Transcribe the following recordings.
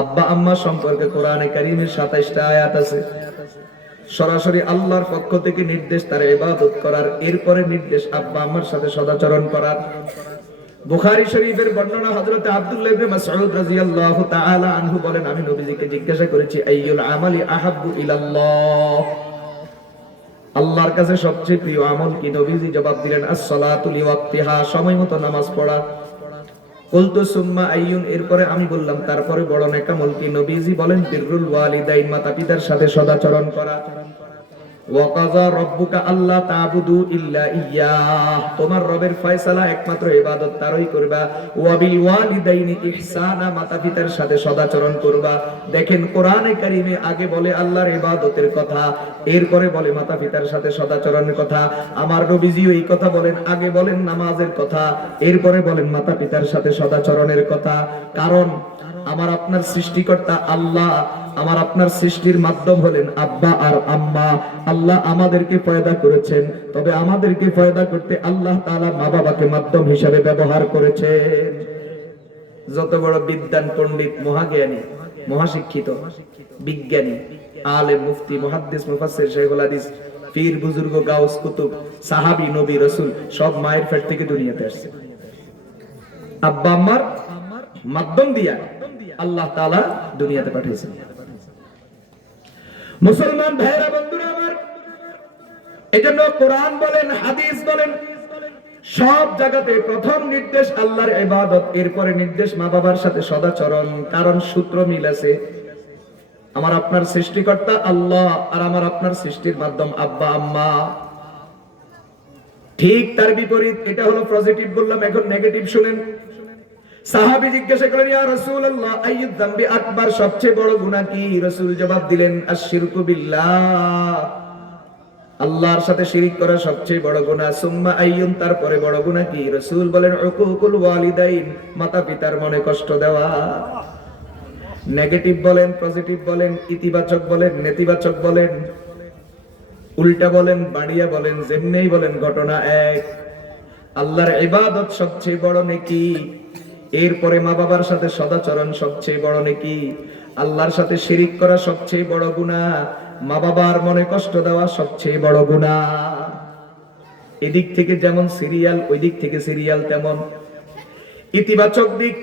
আব্বা আম্মা সম্পর্কে কোরআনে কারীমের 27টা আয়াত আছে। সরাসরি আল্লাহর পক্ষ থেকে নির্দেশ তার ইবাদত করার, এরপরে নির্দেশ আব্বা আম্মার সাথে সদাচরণ করার। বুখারী শরীফের বর্ণনা, হযরত আব্দুল্লাহ ইবনে মাসউদ রাদিয়াল্লাহু তাআলা আনহু বলেন, আমি নবীজিকে জিজ্ঞাসা করেছি, আইয়ুল আমালি আহাব্বু ইলাল্লাহ, আল্লাহর কাছে সবচেয়ে প্রিয় আমল কি? নবীজি জবাব দিলেন, আস-সালাতু লিওয়াক্তিহা, সময় মতো নামাজ পড়া। কুলতু সুম্মা আইয়ুন, এরপরে আমি বললাম তারপরে বড় নেক আমল কি? নবীজি বলেন, বিররুল ওয়ালিদাইন, মাতা পিতার সাথে সদাচরণ করা। ওয়া কাযা রাব্বুকা আল্লা তা'বুদু ইল্লা ইয়্যাহ, তোমার রবের ফয়সালা একমাত্র ইবাদত তারই করবা। ওয়া বিল ওয়ালিদাইনি ইহসানা, মাতা পিতার সাথে সদাচরণ করবা। দেখেন কোরআনে কারীমে আগে বলে আল্লাহর ইবাদতের কথা, এরপরে বলে মাতা পিতার সাথে সদাচরণের কথা। আমার নবীজিও এই কথা বলেন, আগে বলেন নামাজের কথা, এরপরে বলেন মাতা পিতার সাথে সদাচরণের কথা। কারণ আমার আপনার সৃষ্টিকর্তা আল্লাহ, আমার আপনার সৃষ্টির মাধ্যম হলেন আব্বা আর আম্মা। আল্লাহ আমাদেরকে পয়দা করেছেন, তবে আমাদেরকে পয়দা করতে আল্লাহ তাআলা মা বাবাকে মাধ্যম হিসেবে ব্যবহার করেছেন। যত বড় বিদ্বান, পণ্ডিত, মহাজ্ঞানী, মহাশিক্ষিত, বিজ্ঞানী, আলেম, মুফতি, মুহাদ্দিস, মুফাসসির, শাইখুল হাদিস, পীর, বুজুর্গ, গাউস, কুতুব, সাহাবী, নবী, রাসূল সব মায়ের পেট থেকে দুনিয়াতে আসছে। আব্বা আম্মার মাধ্যম দিয়া আল্লাহ তাআলা দুনিয়াতে পাঠিয়েছেন। মুসলমান ভাইরা, বন্ধুরা আমার, এজন্য কোরআন বলেন, হাদিস বলেন, সব জায়গাতে প্রথম নির্দেশ আল্লাহর ইবাদত, এরপরে নির্দেশ মা বাবার সাথে সদাচরণ। কারণ সূত্র মিল আছে, আমার আপনার সৃষ্টিকর্তা আল্লাহ আর আমার আপনার সৃষ্টির মাধ্যম আব্বা আম্মা। ঠিক তার বিপরীত, এটা হলো পজিটিভ বললাম, এখন নেগেটিভ শুনেন। সাহাবী জিজ্ঞাসা করেন, ইয়া রাসূলুল্লাহ আইয়ুদ যামবি আকবার, সবচেয়ে বড় গুনাহ কি? রাসূল জবাব দিলেন, আশ-শিরকু বিল্লাহ, আল্লাহর সাথে শিরিক করা সবচেয়ে বড় গুনাহ। সুম্মা আইয়ুন, তারপরে বড় গুনাহ কি? রাসূল বলেন, উকুকুল ওয়ালিদাইন, মাতা পিতার মনে কষ্ট দেওয়া। নেগেটিভ বলেন, পজিটিভ বলেন, ইতিবাচক বলেন, নেতিবাচক বলেন, উল্টা বলেন, বাড়িয়া বলেন, যেমনেই বলেন, ঘটনা এক। আল্লাহর ইবাদত সবচেয়ে বড় নেকি, এরপরে মা বাবার সাথে সদাচরণ সবচেয়ে বড় নেকি, আল্লাহর সাথে শিরিক করা সবচেয়ে বড় গুনাহ, মা বাবার মনে কষ্ট দেওয়া সবচেয়ে বড় গুনাহ। এদিক থেকে যেমন সিরিয়াল, ওই দিক থেকে সিরিয়াল তেমন। ইতিবাচক দিক,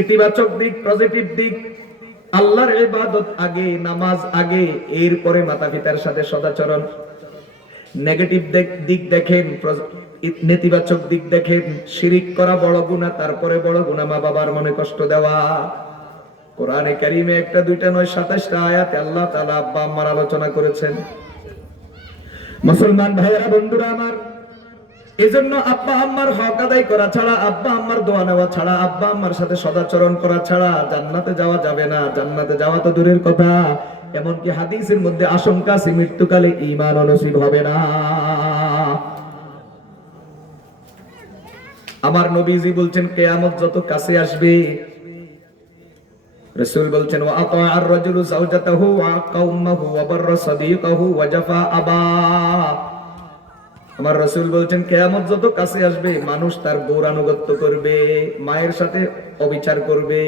ইতিবাচক দিক, পজিটিভ দিক, আল্লাহর ইবাদত আগে, নামাজ আগে, এরপরে মাতা পিতার সাথে সদাচরণ। নেগেটিভ দিক দেখেন, নেতিবাচক দিক দেখেন, শিরিক করা বড় গুনাহ, তারপরে বড় গুনাহ মা বাবার মনে কষ্ট দেওয়া। কোরআনে কারীমে একটা দুইটা নয় 27টা আয়াতে আল্লাহ তাআলা আব্বা আম্মার আলোচনা করেছেন। মুসলমান ভাইয়েরা, বন্ধুরা আমার, এজন্য আব্বা আম্মার হক আদায় করা ছাড়া, আব্বা আম্মার দোয়া নেওয়া ছাড়া, আব্বা আম্মার সাথে সদাচরণ করা ছাড়া জান্নাতে যাওয়া যাবে না। জান্নাতে যাওয়া তো দূরের কথা, এমনকি হাদিসের মধ্যে আশঙ্কা আছে মৃত্যুকালে ঈমান নসিব হবে না। আমার নবীজি বলছেন, কিয়ামত যত কাছে আসবে, রাসূল বলছেন, ওয়া আতাআর রাজুলু যাওজাতাহু ওয়া কওমাহু ওয়া বাররা সাদিকাহু ওয়া জাফা আবা। আমার রাসূল বলছেন, কিয়ামত যত কাছে আসবে, মানুষ তার বউর আনুগত্য করবে, মায়ের সাথে অবিচার করবে,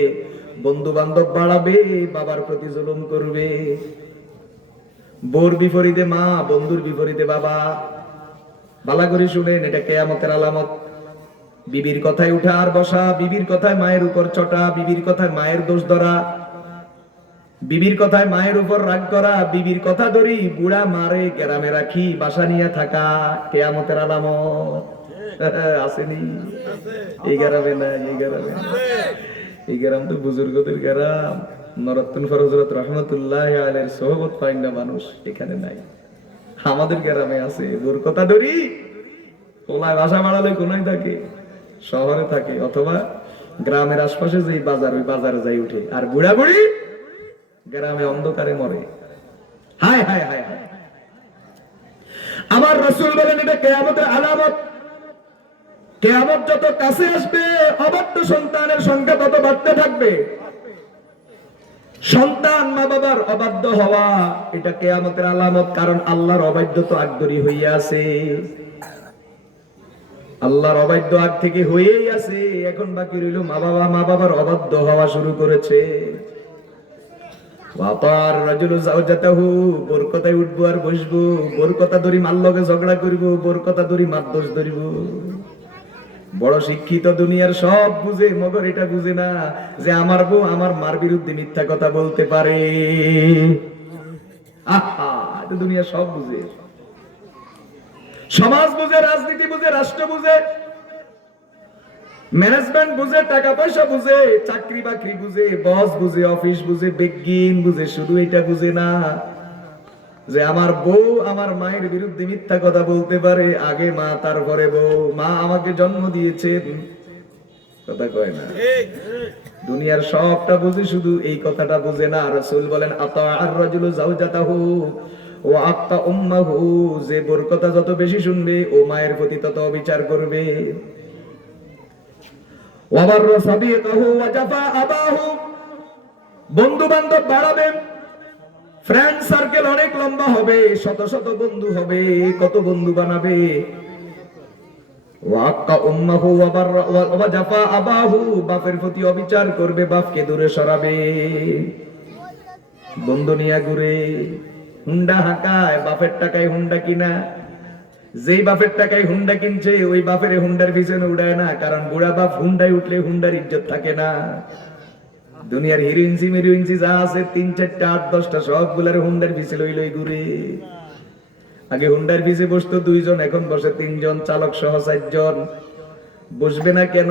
বন্ধু বান্ধব বাড়াবে, বাবার প্রতি জুলুম করবে। বউর বিপরীতে মা, বন্ধুর বিপরীতে বাবা। ভালো করে শুনেন, এটা কিয়ামতের আলামত। বিবির কথায় উঠা আর বসা, বিবির কথায় মায়ের উপর চটা, বিবির কথায় মায়ের দোষ ধরা, বিবির কথায় মায়ের উপর রাগ করা, বিবির কথা ধরি বুড়া মারে গ্রামে রাখি বাসা নিয়ে থাকা, কিয়ামতের আলামত। আসেনি? এই গ্রামে না, এই গ্রামে, এই গ্রাম তো বুজুর্গদের গ্রাম। নরত্তন ফরজরত রহমতুল্লাহ আলাইহির সোহবত পায় না মানুষ, এখানে নাই। আমাদের গ্রামে আছে, ওর কথা ধরি ওলায় বাসা বাড়ালে কোনায় থাকে, শহরে থাকে, অথবা গ্রামের আশপাশে যেই বাজার, ওই বাজারে যাই উঠে। আর বুড়া বুড়ি গ্রামে অন্ধকারে মরে। হায় হায় হায় হায়। আমার রাসূল বলেন, এটা কিয়ামতের আলামত। কিয়ামত যত কাছে আসবে, অবাধ্য সন্তানের সংখ্যা তত বাড়তে থাকবে। সন্তান মা বাবার অবাধ্য হওয়া, এটা কিয়ামতের আলামত। কারণ আল্লাহর অবাধ্য তো আগদরি হইয়া আছে। আল্লাহর অবাধ্য আগ থেকে হয়েই আছে, এখন বাকি রইল মা বাবার অবাধ্য হওয়া শুরু করেছে। বাবার রাজুল জাওজাতাহু, বোর কথায় উঠবো আর বসবো, বোর কথা ধরি মার লগে ঝগড়া করবো, বোর কথা ধরি মার দোষ ধরিব। বড় শিক্ষিত দুনিয়ার সব বুঝে, মগর এটা বুঝে না যে আমার বউ আমার মার বিরুদ্ধে মিথ্যা কথা বলতে পারে। আহা, এটা দুনিয়া সব বুঝে, সমাজ বুঝে, রাজনীতি বুঝে, রাষ্ট্র বুঝে, ম্যানেজমেন্ট বুঝে, টাকা পয়সা বুঝে, চাকরি বাকরি বুঝে, বস বুঝে, অফিস বুঝে, বিজ্ঞান বুঝে, শুধু এটা বুঝে না যে আমার বউ আমার মায়ের বিরুদ্ধে মিথ্যা কথা বলতে পারে। আগে মা, তারপরে বউ। মা আমাকে জন্ম দিয়েছেন, কথা কয় না। দুনিয়ার সবটা বুঝে, শুধু এই কথাটা বুঝে না। রাসূল বলেন আতা আর রাজুলু জাওজাতাহু ও আত্তা উম্মাহু, যে বোর কথা যত বেশি শুনবে ও মায়ের প্রতি তত অবিচার করবে। ওয়াবার সাবিকাহু ওয়া জাফা আবাহু, বন্ধু বান্ধব বাড়াবে, ফ্রেন্ড সার্কেল অনেক লম্বা হবে, শত শত বন্ধু হবে, কত বন্ধু বানাবে। ওয়াক্কা উম্মাহু ওয়া জাফা আবাহু, বাপের প্রতি অবিচার করবে, বাপকে দূরে সরাবে, বন্ধু নিয়ে ঘুরে, হুন্ডা হাঁকায়, বাপের টাকায় হুন্ডা কিনা। যেই বাপের টাকায় হুন্ডা কিনছে ওই বাপের হুন্ডার পিছনে উড়ায় না, কারণ বুড়া বাপ হুন্ডায় উঠলে হুন্ডার ইজ্জত থাকে না। দুনিয়ার হিরোইনসি মেরোইনসি যা আছে 3, 4, 8, 10টা সবগুলার হুন্ডার পিছে লই ঘুরে। আগে হুন্ডার পিছে বসতো 2 জন, এখন বসে 3 জন, চালক সহ 4 জন। বসবে না কেন?